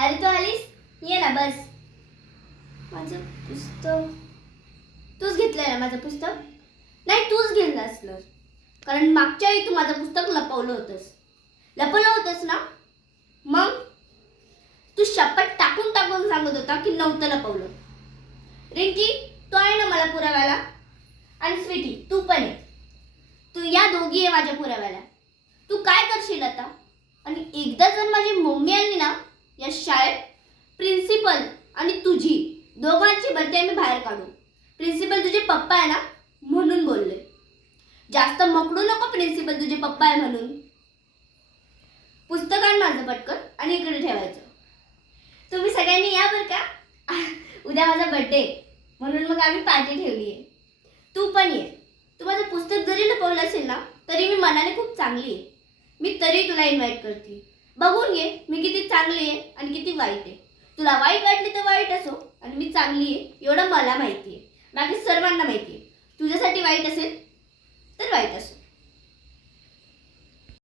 अरे तू आलीस, ये ना बस. माझं पुस्तक तूच घेतलंय ना माझं पुस्तक? नाही, तूच घेतलं असलं, कारण मागच्या वेळी तू माझं पुस्तक लपवलं होतंस ना. मग तू शपथ टाकून टाकून सांगत होता की नव्हतं लपवलं. रिंकी, तू आहे ना मला पुराव्याला? आणि स्वीटी तू पण आहे. तू या दोघी आहे माझ्या पुराव्याला. तू काय करशील आता? आणि एकदा जर माझी मम्मी आली ना या शाळेत, प्रिन्सिपल आणि तुझी दोघांची बड्डे आम्ही बाहेर काढू. प्रिन्सिपल तुझे पप्पा आहे ना म्हणून बोलले. जास्त मकडू नको प्रिन्सिपल तुझे पप्पा आहे म्हणून. पुस्तक आण माझं पटकन आणि इकडे ठेवायचं. तुम्ही सगळ्यांनी या बरं का. उद्या माझा बड्डे म्हणून मग आम्ही पार्टी ठेवली आहे. तू पण ये. तू माझं पुस्तक जरी लपवलं असेल ना तरी मी मनाने खूप चांगली आहे. मी तरी तुला इन्व्हाइट करते. बघून घे मी किती चांगली आहे आणि किती वाईट आहे. तुला वाईट वाटली तर वाईट असो, आणि मी चांगली आहे एवढं मला माहिती आहे. बाकी सर्वांना माहिती आहे. तुझ्यासाठी वाईट असेल